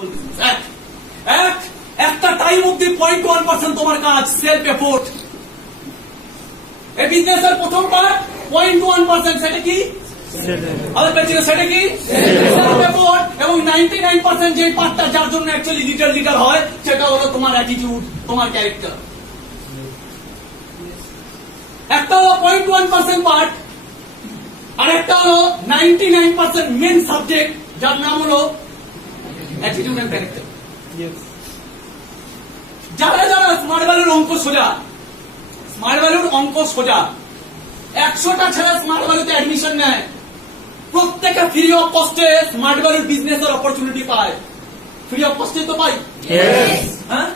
Simple business. একটা time অব্দি 0.1% তোমার কাজ সেলফ এফোর্ট। এই বিজনেসের প্রথম পার্ট 0.1%, সেটা কি? আমাদের পেছনে সেটা কি? Self effort. এবং 99% যে পার্টটা যার জন্য অ্যাকচুয়ালি লিডার হয় সেটা হলো তোমার অ্যাটিটিউড, তোমার ক্যারেক্টার। একটা হলো 0.1% পার্ট, আর একটা হলো 99% মেন সাবজেক্ট, যার নাম হলো অ্যাটিটিউড এন্ড ক্যারেক্টার। যারা যারা স্মার্ট ভ্যালুর অঙ্ক সোজা, স্মার্ট ভ্যালুর অঙ্ক সোজা, 100টা ছেলে স্মার্ট ভ্যালুতে অ্যাডমিশন নেয়, প্রত্যেকে ফ্রি অফ কস্টে স্মার্ট ভ্যালুর বিজনেসের অপরচুনিটি পায়। ফ্রি অফ কস্টে তো পাই। হ্যাঁ,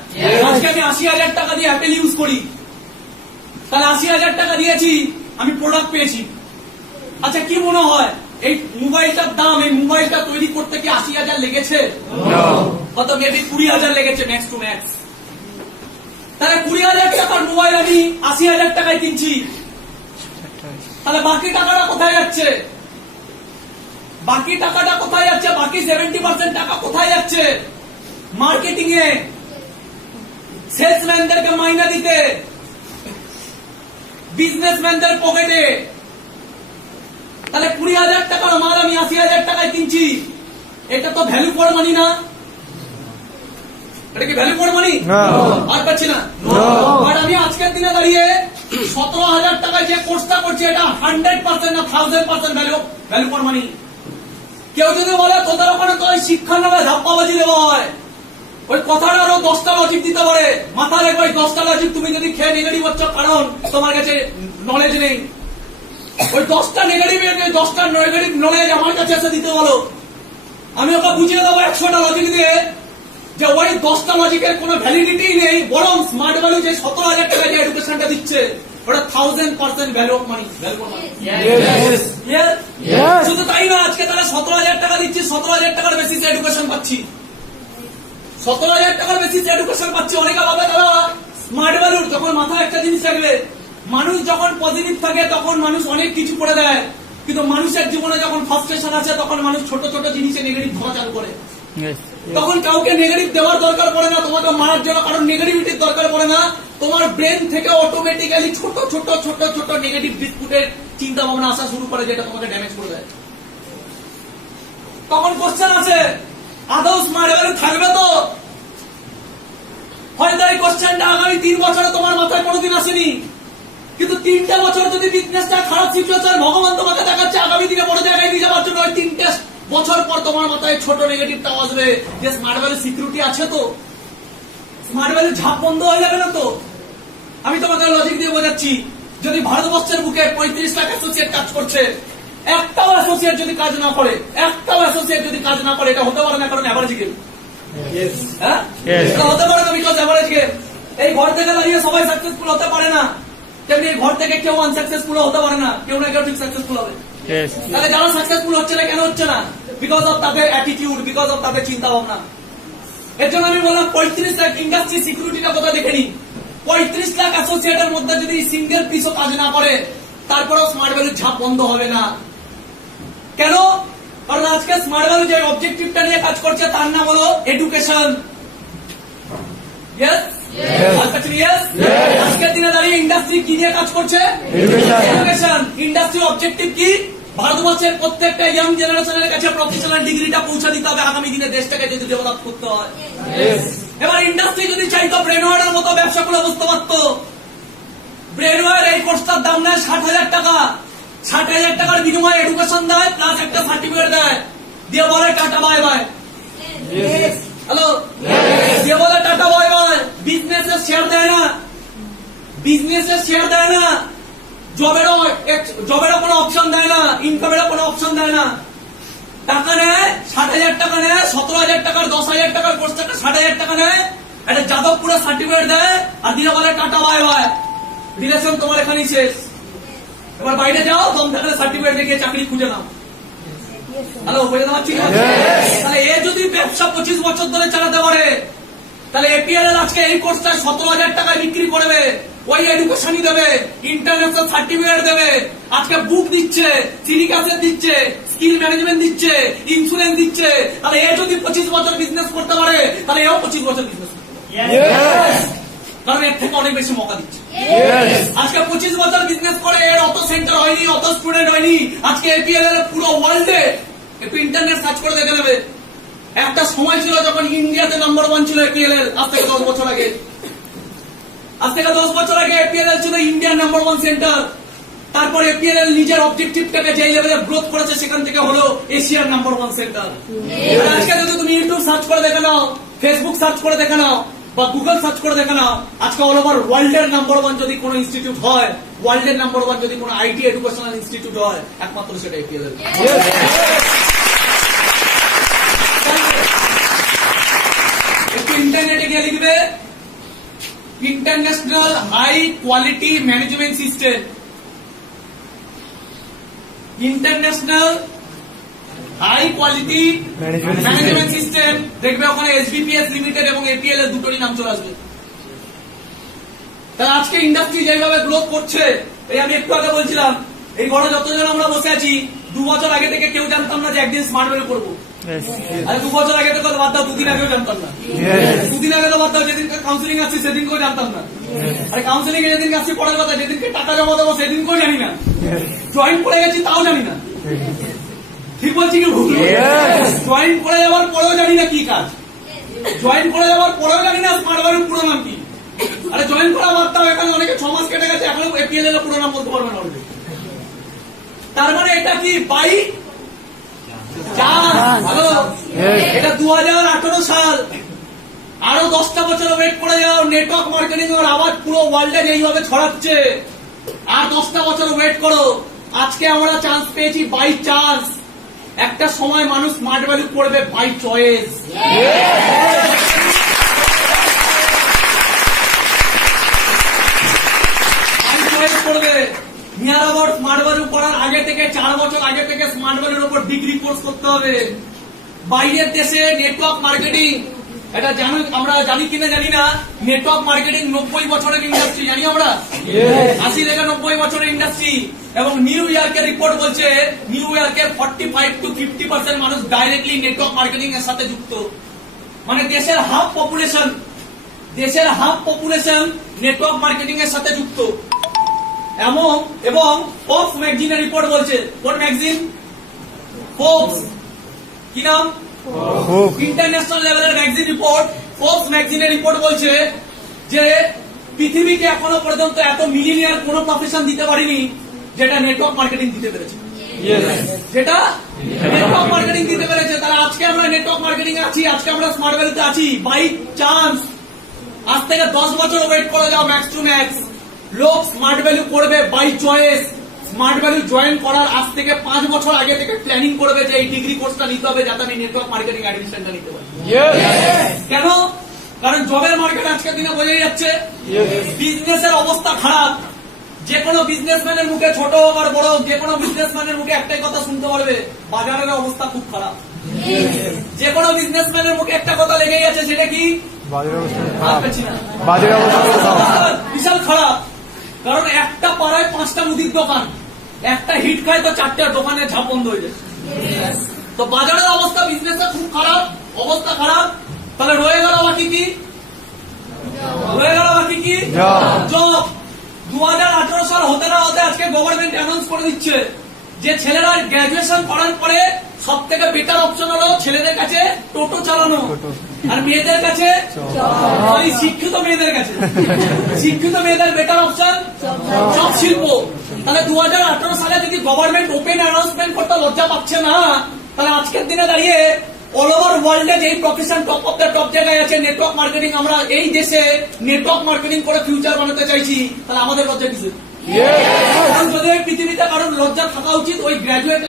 আজকে আমি 80,000 টাকা দিয়ে অ্যাপেল ইউজ করি, তাহলে 80,000 টাকা দিয়েছি, আমি প্রোডাক্ট পেয়েছি। আচ্ছা, কি মনে হয় এই মোবাইলটার দাম, এই মোবাইলটা তৈরি করতে কি 80,000 লেগেছে? কত? মেবি 20,000 লেগেছে ম্যাক্স টু ম্যাক্স। তাহলে 20,000 টাকার মোবাইল আমি 80,000 টাকায় কিনছি, তাহলে বাকি টাকাটা কোথায় যাচ্ছে? বাকি টাকাটা কোথায় যাচ্ছে? বাকি 70% টাকা কোথায় যাচ্ছে? মার্কেটিং এ, সেলসম্যানদেরকে মাইনা দিতে, বিজনেসম্যানদের পকেটে। তাহলে 20,000 টাকার মাল আমি 80,000 টাকায় কিনছি, এটা তো ভ্যালু ফর মানি না? এটা কি ভ্যালু ফর মানি? আর পাচ্ছি না। বাট আমি আজকের দিনে দাঁড়িয়ে 17,000 টাকায় যে কোর্সটা করছি, এটা 100% না 1000% ভ্যালু ফর মানি। কেউ যদি বলে তোদের ওখানে তো ওই শিক্ষার নামে ধাপ্পাবাজি দেওয়া হয়, ওই কথাটা আরো 10টা লজিক দিতে পারে। মাথা রেখে ওই 10টা লজিক তুমি যদি খেয়ে নেগেটিভ হচ্ছ, কারণ তোমার কাছে নলেজ নেই। ওই 10টা নেগেটিভ, 10টা নেগেটিভ নলেজ আমার কাছে এসে দিতে বলো, আমি ওকে বুঝিয়ে দেবো 100টা লজিক দিয়ে যে ওই 10টা লজিকের কোনো ভ্যালিডিটি নেই, বরং স্মার্ট ভ্যালু যে 17,000 টাকা যে এডুকেশনটা দিচ্ছে ওটা 1000% value of money, value for money. শুধু তাই না, আজকে তাহলে 17,000 টাকা দিচ্ছি, 17,000 টাকার বেসিসে এডুকেশন পাচ্ছি, 17,000 টাকার বেসিসে এডুকেশন পাচ্ছি। অনেকে ভাবে তারা স্মার্ট ভ্যালুর, যখন মাথায় একটা জিনিস থাকবে, মানুষ যখন পজিটিভ থাকে তখন মানুষ অনেক কিছু করে দেয়, কিন্তু মানুষের জীবনে যখন ফ্রাস্ট্রেশন আছে তখন মানুষ ছোট ছোট জিনিসে নেগেটিভ ভাবা চালু করে। তখন কাউকে নেগেটিভ দেওয়ার দরকার পড়ে না, তোমাকে মারার জন্য কারণ নেগেটিভিটির দরকার পড়ে না। তোমার ব্রেন থেকে অটোমেটিক্যালি ছোট ছোট ছোট ছোট নেগেটিভ ডিসপুটের চিন্তা ভাবনা আসা শুরু করে, যেটা তোমাকে ড্যামেজ করে দেয়। তখন কোশ্চেন আছে, আদৌ স্মার্ট ভ্যালু থাকবে তো? হয়তো এই কোশ্চেনটা আগামী 3 বছরে তোমার মাথায় কোনোদিন আসেনি, কিন্তু 3টা বছর যদি বিজনেসটা খারাপ সিচুয়েশন, ভগবান তোমাকে দেখাচ্ছে আগামী দিনে বড় জায়গায় নিয়ে যাওয়ার জন্য, ওই 3টে বছর পর তোমার মাথায় ছোট নেগেটিভটাও আসবে যে স্মার্ট ভ্যালু সিকিউরিটি আছে তো, স্মার্ট ভ্যালু ঝাপ বন্ধ হয়ে যাবে না তো। আমি তোমাকে লজিক দিয়ে বোঝাচ্ছি, যদি ভারতবর্ষের বুকে 35 লাখ অ্যাসোসিয়েট কাজ করছে, একটাও অ্যাসোসিয়েট যদি কাজ না করে, একটাও অ্যাসোসিয়েট যদি কাজ না করে, এটা হতে পারে না, কারণ অ্যাভারেজ গেম। হ্যাঁ, এটা হতে পারে না, বিকজ অ্যাভারেজ গেম। এই ঘর থেকে দাঁড়িয়ে সবাই সাকসেসফুল হতে পারে না, তেমনি এই ঘর থেকে কেউ আনসাকসেসফুল হতে পারে না, কেউ না কেউ ঠিক সাকসেসফুল হবে। তাহলে যারা সাকসেসফুল হচ্ছে না, কেন হচ্ছে না? বিকজ অফ তাদের অ্যাটিটিউড, বিকজ অফ তাদের চিন্তা ভাবনা। এর জন্য আমি বললাম 35 লাখ ইন্ডাস্ট্রি সিকিউরিটিটা কোথায় দেখে নি। 35 লাখ অ্যাসোসিয়েটের মধ্যে যদি সিঙ্গেল পিসও কাজ না করে, তারপরেও স্মার্ট ভ্যালুর ঝাপ বন্ধ হবে না। কেন? কারণ আজকে স্মার্ট ভ্যালু যে অবজেক্টিভটা নিয়ে কাজ করছে তার নাম হলো এডুকেশন। আজকের দিনে দাঁড়িয়ে ইন্ডাস্ট্রি কি নিয়ে কাজ করছে? এডুকেশন। ইন্ডাস্ট্রির অবজেক্টিভ কি? ভারতবর্ষের প্রত্যেকটা ইয়াং জেনারেশনের কাছে প্রফেশনাল ডিগ্রিটা পৌঁছে দিতে হবে আগামী দিনে দেশটাকে যদি ডেভেলপ করতে হয়। এবার ইন্ডাস্ট্রি যদি চাইতো ব্রেনওয়ারের মতো ব্যবসা করে বসতে পারত। ব্রেনওয়ার এই কোর্সটার দাম নেয় 60,000 টাকা, 60,000 টাকার বিনিময়ে এডুকেশন দেয় প্লাস একটা সার্টিফিকেট দেয়, দিয়ে বলে টাটা বাই বাই। হ্যালো, দিয়ে বলে টাটা বাই বাই। বিজনেসের শেয়ার দেয় না, বিজনেসের শেয়ার দেয় না, জবেরও কোনো অপশন দেয় না, ইনকামেরও কোনো অপশন দেয় না। টাকা নেয় 60,000 টাকা নেয়, 17,000 টাকার 10,000 টাকার কোর্সটাকে 60,000 টাকা নেয়, একটা যাদবপুরের সার্টিফিকেট দেয়, আর দিয়ে বলে টাটা বাই বাই, রিলেশন তোমার এখানেই শেষ। এবার বাইরে যাও, দম থাকলে সার্টিফিকেট দেখিয়ে চাকরি খুঁজে নাও। হ্যালো, বুঝে দেওয়া ঠিক আছে? তাহলে এ যদি ব্যবসা 25 বছর ধরে চালাতে পারে, তাহলে এপিএল আজকে এই কোর্সটা 17,000 টাকায় বিক্রি করবে, ওই এডুকেশনই দেবে, ইন্টারন্যাশনাল সার্টিফিকেট দেবে, আজকে বুক দিচ্ছে, সিনিকাসের দিচ্ছে, স্কিল ম্যানেজমেন্ট দিচ্ছে, ইন্স্যুরেন্স দিচ্ছে। তাহলে এ যদি 25 বছর বিজনেস করতে পারে, তাহলে এও 25 বছর বিজনেস করতে পারে, কারণ এর থেকে অনেক বেশি মৌকা দিচ্ছে। আজকে 25 বছর বিজনেস করে এর অত সেন্টার হয়নি, অত স্টুডেন্ট হয়নি। আজকে এপিএল এর পুরো ওয়ার্ল্ডে একটু ইন্টারনেট সার্চ করে দেখে নেবে, একটা সময় ছিল যখন ইন্ডিয়াতে নাম্বার 1 ছিল এপিএল এর। আজ থেকে 10 বছর আগে, এপিএল এর ছিল ইন্ডিয়ার নাম্বার 1 সেন্টার। তারপর এপিএল এর নিজের অবজেক্টিভটাকে যে লেভেলে গ্রোথ করেছে, সেখান থেকে হলো এশিয়ার নাম্বার 1 সেন্টার। আজকে যদি তুমি ইউটিউব সার্চ করে দেখে নাও, ফেসবুক সার্চ করে দেখে নাও, বা গুগল সার্চ করে দেখে নাও, আজকে অল ওভার ওয়ার্ল্ডের নাম্বার 1 যদি কোনো ইনস্টিটিউট হয়, ওয়ার্ল্ডের নাম্বার 1 যদি কোনো আইটি এডুকেশনাল ইনস্টিটিউট হয়, একমাত্র সেটা এপিএল এর। একটু ইন্টারনেটে গিয়ে লিখবে international high quality management system, international high quality management system. দেখবে ওখানে এসবিপিএস লিমিটেড এবং এপিএল এর দুটোরই নাম চলে আসবে। তাহলে আজকে ইন্ডাস্ট্রি যেভাবে গ্রোথ করছে, এই আমি একটু আগে বলছিলাম, এই ঘরে যতজন আমরা বসে আছি, 2 বছর আগে থেকে কেউ জানতাম না যে একদিন স্মার্ট ভ্যালু করবো। আরে 2 বছর আগে তো বাদ দাও, 2 দিন আগেও জানতাম না। 2 দিন আগে তো বাদ দাও, যেদিনকে কাউন্সিলিং আসছি সেদিনকেও জানতাম না। আরে কাউন্সিলিং এ যেদিনকে আসছি পরের কথা, যেদিনকে টাকা জমা দেবো সেদিনকেও জানি না। জয়েন করে গেছি তাও জানি না। ঠিক বলছি কি ভুল? জয়েন করে যাওয়ার পরেও জানি না কি কাজ, জয়েন করে যাওয়ার পরেও জানি না স্মার্ট ভ্যালুর পুরো নাম কি। আরে জয়েন করা বাদ দাও, এখানে অনেকে 6 মাস কেটে গেছে, এখনো এপিএল এর পুরো নাম বলতে পারবে না। তার মানে এটা কি বাই ভালো, এটা 2018 সাল। আরো 10টা বছর ওয়েট করে যাও, নেটওয়ার্ক মার্কেটিং এর আওয়াজ পুরো ওয়ার্ল্ডে এইভাবে ছড়াচ্ছে। আর 10টা বছর ওয়েট করো। আজকে আমরা চান্স পেয়েছি বাই চান্স। একটা সময় মানুষ স্মার্ট ভ্যালু করবে বাই চয়েস। বাই চয়েস করবে। নিয়ার অ্যাবাউট স্মার্ট ভ্যালু করার আগে থেকে 4 বছর আগে থেকে স্মার্ট ভ্যালুর উপর ডিগ্রি কোর্স করতে হবে। বাইরের দেশে নেটওয়ার্ক মার্কেটিং, এটা জানো, আমরা জানি কিনা জানি না, নেটওয়ার্ক মার্কেটিং 90 বছরের ইন্ডাস্ট্রি, জানি আমরা 80 থেকে 90 বছরের ইন্ডাস্ট্রি। এবং নিউ ইয়র্কের রিপোর্ট বলছে নিউ ইয়র্কের 45 to 50% মানুষ ডাইরেক্টলি নেটওয়ার্ক মার্কেটিং এর সাথে যুক্ত। মানে দেশের হাফ পপুলেশন নেটওয়ার্ক মার্কেটিং এর সাথে যুক্ত। এবং ফোর্বস ম্যাগাজিনের রিপোর্ট বলছে, কোন ম্যাগাজিন? ফোর্বস। কি নাম? ইন্টারন্যাশনাল লেভেলের ম্যাগাজিন রিপোর্ট। ফোর্বস ম্যাগাজিনের রিপোর্ট বলছে যে পৃথিবীকে এখনো পর্যন্ত এত মিলিয়নিয়ার কোন প্রফেশন দিতে পারেনি যেটা নেটওয়ার্ক মার্কেটিং দিতে পেরেছে। যেটা নেটওয়ার্ক মার্কেটিং দিতে পেরেছে। তাহলে আজকে আমরা নেটওয়ার্ক মার্কেটিং আছি, আজকে আমরা স্মার্ট ভ্যালুতে আছি বাই চান্স। আজ থেকে 10 বছর ওয়েট করে যাও ম্যাক্স টু ম্যাক্স। লোক স্মার্ট ভ্যালু করবে by choice. Smart value join করার আজ থেকে 5 বছর আগে থেকে প্ল্যানিং করবে যে এই ডিগ্রি কোর্সটা নিতে হবে যাতে আমি নেটওয়ার্ক মার্কেটিং অ্যাডমিশনটা নিতে পারি। কেন? কারণ জবের মার্কেট আজকের দিনে বোঝাই যাচ্ছে, বিজনেসের অবস্থা খারাপ। যে কোনো বিজনেসম্যানের মুখে, ছোট হোক আর বড় হোক, যে কোনো বিজনেসম্যানের মুখে একটাই কথা শুনতে পারবে, বাজারের অবস্থা খুব খারাপ। যে কোনো বিজনেসম্যানের মুখে একটা কথা লেগেই আছে, সেটা কি? বাজারের অবস্থা বিশাল খারাপ। কারণ একটা পাড়ায় 5টা মুদির দোকান, একটা হিট খায় তো 4টা দোকানে ঝাঁপ বন্ধ হয়ে যায়। তো বাজারের অবস্থা, বিজনেসের খুব খারাপ অবস্থা, খারাপ। তাহলে রয়ে গেল বাকি কি? জব। 2018 সাল হতে না হতে আজকে গভর্নমেন্ট অ্যানাউন্স করে দিচ্ছে যে ছেলেরা গ্রাজুয়েশন করার পরে সব থেকে বেটার অপশন হলো ছেলেদের কাছে টোটো চালানো, আর মেয়েদের কাছে, শিক্ষিত মেয়েদের বেটার অপশন চপ শিল্প। তাহলে 2018 সালে যদি গভর্নমেন্ট ওপেন অ্যানাউন্সমেন্ট করতে লজ্জা পাচ্ছে না, তাহলে আজকের দিনে দাঁড়িয়ে অল ওভার ওয়ার্ল্ডে যেই profession top of the top জায়গায় আছে নেটওয়ার্ক মার্কেটিং, আমরা এই দেশে নেটওয়ার্ক মার্কেটিং করে ফিউচার বানাতে চাইছি, তাহলে আমাদের লজ্জা কিছু? যদি পৃথিবীতে কারণ লজ্জা থাকা উচিত ওই গ্রাজুয়েট